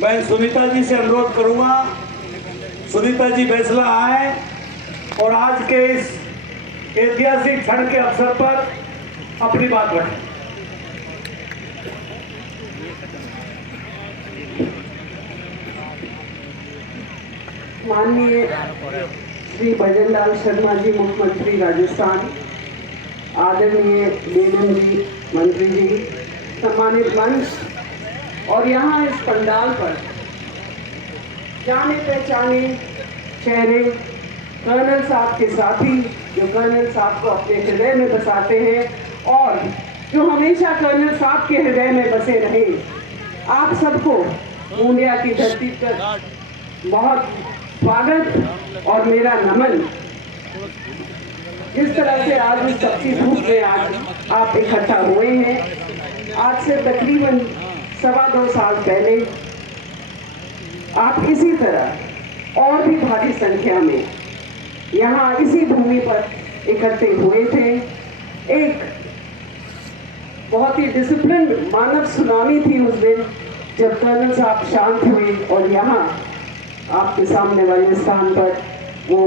मैं सुनीता जी से अनुरोध करूंगा, सुनीता जी बैसला आए और आज के इस ऐतिहासिक क्षण के अवसर पर अपनी बात रखें। माननीय श्री भजनलाल शर्मा जी, मुख्यमंत्री राजस्थान, आदरणीय बेगम जी, मंत्री जी, सम्मानित मंच और यहाँ इस पंडाल पर जाने पहचाने चेहरे, कर्नल साहब के साथी जो कर्नल साहब को अपने हृदय में बसाते हैं और जो हमेशा कर्नल साहब के हृदय में बसे रहे, आप सबको मुंडिया की धरती पर बहुत स्वागत और मेरा नमन। जिस तरह से आज इस सच्ची धूप में आज आप इकट्ठा हुए हैं, आज से तकरीबन 2.25 साल पहले आप इसी तरह और भी भारी संख्या में यहाँ इसी भूमि पर इकट्ठे हुए थे। एक बहुत ही डिसिप्लिन मानव सुनामी थी उस दिन जब कर्नल साहब शांत हुए और यहाँ आपके सामने वाले स्थान पर वो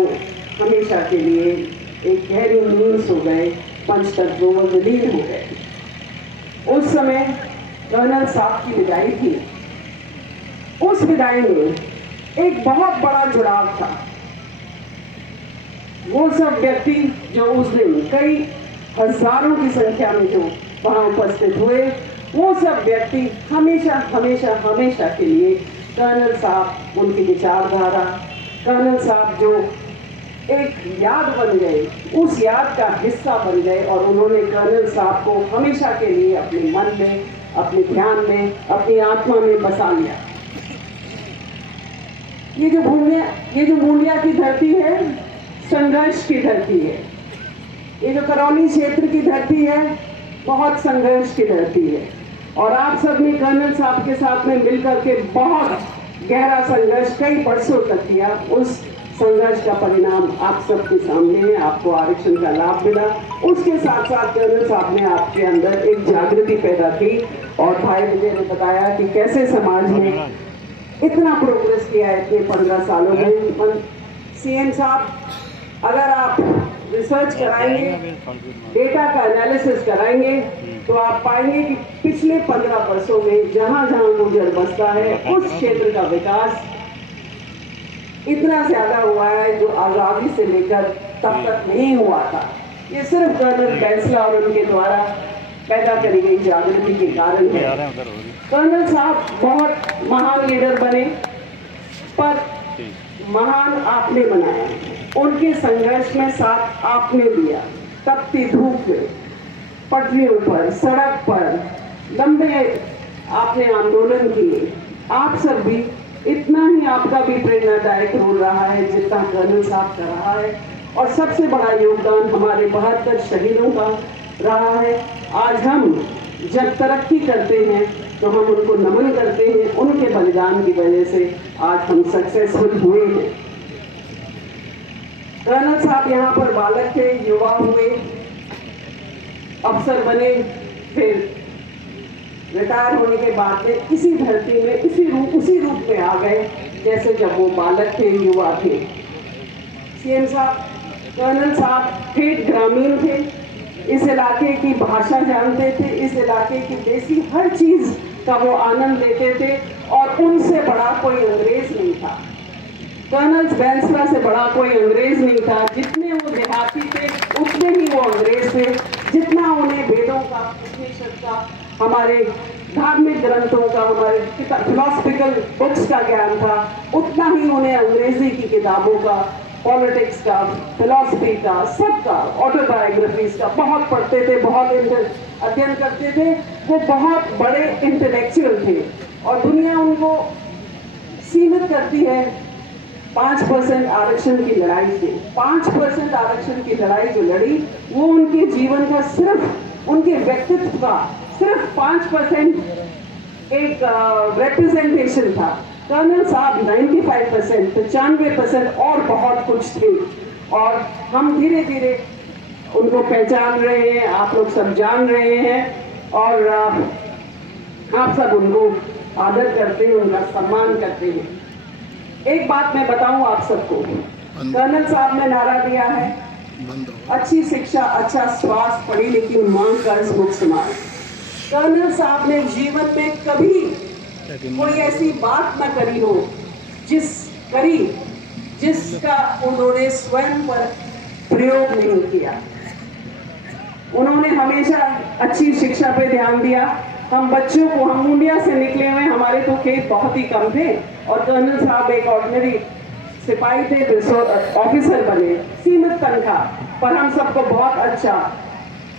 हमेशा के लिए एक गहरी नींद सो गए, पंचतत्वों में विलीन हो गए। उस समय कर्नल साहब की विदाई थी। उस विदाई में एक बहुत बड़ा जुड़ाव था। वो सब व्यक्ति जो उस दिन कई हजारों की संख्या में जो वहां उपस्थित हुए, वो सब व्यक्ति हमेशा हमेशा हमेशा के लिए कर्नल साहब, उनकी विचारधारा, कर्नल साहब जो एक याद बन गए, उस याद का हिस्सा बन गए और उन्होंने कर्नल साहब को हमेशा के लिए अपने मन में, अपने ध्यान में, अपनी आत्मा में बसा लिया। ये जो मुंडिया की धरती है, संघर्ष की धरती है। ये जो करौली क्षेत्र की धरती है, बहुत संघर्ष की धरती है और आप सब ने कर्नल साहब के साथ में मिलकर के बहुत गहरा संघर्ष कई वर्षों तक किया। उस संघर्ष का परिणाम आप सबके सामने है। आपको आरक्षण का लाभ मिला। उसके साथ साथ कर्नल साहब ने आपके अंदर एक जागृति पैदा की और भाई विजय ने बताया कि कैसे समाज में इतना प्रोग्रेस किया है इतने 15 सालों में। सीएम साहब, अगर आप रिसर्च कराएंगे, डेटा का एनालिसिस कराएंगे तो आप पाएंगे कि पिछले 15 वर्षों में जहां जहां गुर्जर बसता है उस क्षेत्र का विकास इतना ज्यादा हुआ है जो आजादी से लेकर तब तक नहीं हुआ था। ये सिर्फ कर्नल बैसला और उनके द्वारा पैदा करी गई जागृति के कारण है। कर्नल साहब बहुत महान लीडर बने, पर महान आपने बनाया। उनके संघर्ष में साथ आपने दिया। तपती धूप में, पटरियों पर, सड़क पर लंबे आपने आंदोलन किए। आप सब भी, इतना ही आपका भी प्रेरणादायक रोल रहा है जितना कर्नल साहब का रहा है और सबसे बड़ा योगदान हमारे 72 शहीदों का रहा है। आज हम जब तरक्की करते हैं तो हम उनको नमन करते हैं। उनके बलिदान की वजह से आज हम सक्सेसफुल हुए हैं। कर्नल साहब यहाँ पर बालक थे, युवा हुए, अफसर बने, फिर रिटायर होने के बाद में इसी धरती में उसी रूप में आ गए जैसे जब वो बालक थे, युवा थे। सीएम साहब, कर्नल साहब ठेठ ग्रामीण थे, इस इलाके की भाषा जानते थे, इस इलाके की देसी हर चीज का वो आनंद लेते थे और उनसे बड़ा कोई अंग्रेज नहीं था। कर्नल बैसला से बड़ा कोई अंग्रेज नहीं था। जितने वो देहाती थे उतने ही वो अंग्रेज थे। जितना उन्हें वेदों का, उपनिषद का, हमारे धार्मिक ग्रंथों का, हमारे फिलोसफिकल बुक्स का ज्ञान था, उतना ही उन्हें अंग्रेजी की किताबों का, पॉलिटिक्स का, फिलोसफी का, सबका, ऑटोबायोग्राफीज का बहुत पढ़ते थे, बहुत अध्ययन करते थे। वो बहुत बड़े इंटेलेक्चुअल थे और दुनिया उनको सीमित करती है 5% आरक्षण की लड़ाई से। 5% आरक्षण की लड़ाई जो लड़ी, वो उनके जीवन का सिर्फ, उनके व्यक्तित्व का सिर्फ 5% एक रिप्रेजेंटेशन था। कर्नल साहब 95%, 95% और बहुत कुछ थे और हम धीरे धीरे उनको पहचान रहे हैं। आप लोग सब जान रहे हैं और आप सब उनको आदर करते हैं, उनका सम्मान करते हैं। एक बात मैं बताऊं आप सबको, कर्नल साहब ने नारा दिया है, अच्छी शिक्षा, अच्छा स्वास्थ्य, पढ़ी लिखी मां, कर्ज मुक्त समाज। कर्नल साहब ने जीवन में कभी कोई ऐसी बात न करी हो जिसका उन्होंने स्वयं पर प्रयोग नहीं किया। उन्होंने हमेशा अच्छी शिक्षा पे ध्यान दिया। हम बच्चों को, हम मुंडिया से निकले हुए, हमारे तो खेत बहुत ही कम थे और कर्नल साहब एक ऑर्डिनरी सिपाही थे, ऑफिसर बने, सीमित तनख्वाह, पर हम सबको बहुत अच्छा,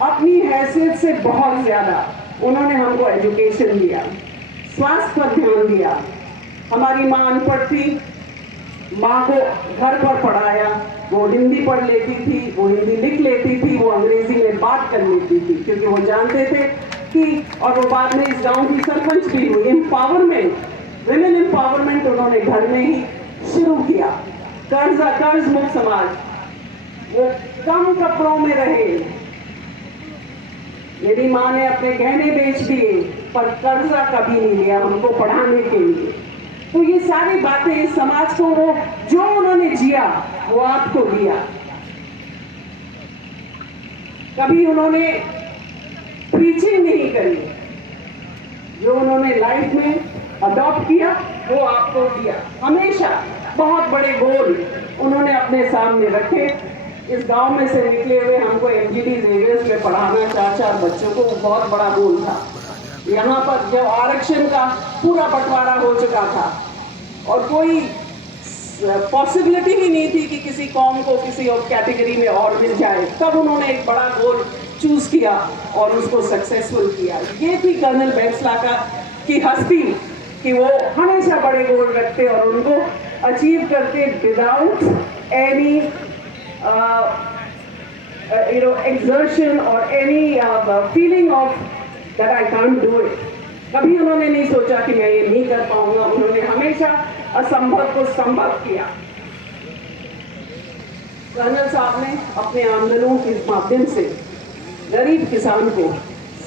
अपनी हैसियत से बहुत ज्यादा उन्होंने हमको एजुकेशन दिया, स्वास्थ्य पर ध्यान दिया। हमारी माँ अनपढ़ थी, माँ को घर पर पढ़ाया, वो हिंदी पढ़ लेती थी, वो हिंदी लिख लेती थी, वो अंग्रेजी में बात कर लेती थी, क्योंकि वो जानते थे कि, और वो बाद में इस गांव की सरपंच भी हुई। एम्पावरमेंट, विमेन एम्पावरमेंट उन्होंने घर में ही शुरू किया। कर्ज मुक्त समाज, वो कम कपड़ों में रहे, मेरी माँ ने अपने गहने बेच दिए पर कर्जा कभी नहीं लिया हमको पढ़ाने के लिए। तो ये सारी बातें इस समाज को, वो जो उन्होंने जिया वो आपको दिया। कभी उन्होंने प्रीचिंग नहीं करी, जो उन्होंने लाइफ में अडॉप्ट किया वो आपको दिया। हमेशा बहुत बड़े गोल उन्होंने अपने सामने रखे। इस गांव में से निकले हुए हमको एमजीडी जेवियर्स में पढ़ाना 4-4 बच्चों को बहुत बड़ा गोल था। यहाँ पर जब आरक्षण का पूरा बंटवारा हो चुका था और कोई पॉसिबिलिटी ही नहीं थी कि किसी कौम को किसी और कैटेगरी में और मिल जाए, तब उन्होंने एक बड़ा गोल चूज किया और उसको सक्सेसफुल किया। ये थी कर्नल बैंसला की हस्ती कि वो हमेशा बड़े गोल रखते और उनको अचीव करते without any exertion or any feeling of that I can't do it. कभी उन्होंने नहीं सोचा कि मैं ये नहीं कर पाऊंगा। उन्होंने हमेशा असंभव को संभव किया। कर्नल साहब ने अपने आंदोलनों के माध्यम से गरीब किसान को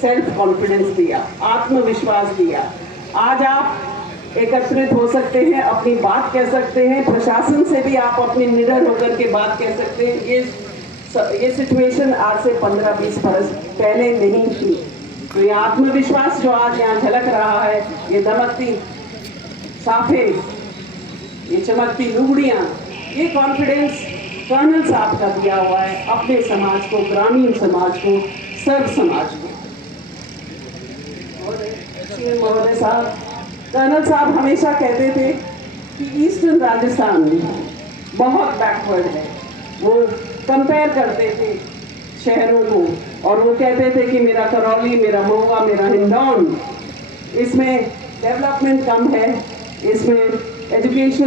सेल्फ कॉन्फिडेंस दिया, आत्मविश्वास दिया। आज आप एकत्रित हो सकते हैं, अपनी बात कह सकते हैं, प्रशासन से भी आप अपने निडर होकर के बात कह सकते हैं। ये सिचुएशन आज से 15-20 बरस पहले नहीं थी। तो ये आत्मविश्वास जो आज यहाँ झलक रहा है, ये दमकती साफे, ये चमकती लुगड़ियाँ, ये कॉन्फिडेंस कर्नल साहब का दिया हुआ है अपने समाज को, ग्रामीण समाज को, सर्व समाज को। महोदय साहब, कर्नल साहब हमेशा कहते थे कि ईस्टर्न राजस्थान बहुत बैकवर्ड है। वो कंपेयर करते थे शहरों को और वो कहते थे कि मेरा करौली, मेरा महुआ, मेरा हिंडौन, इसमें डेवलपमेंट कम है, इसमें एजुकेशनल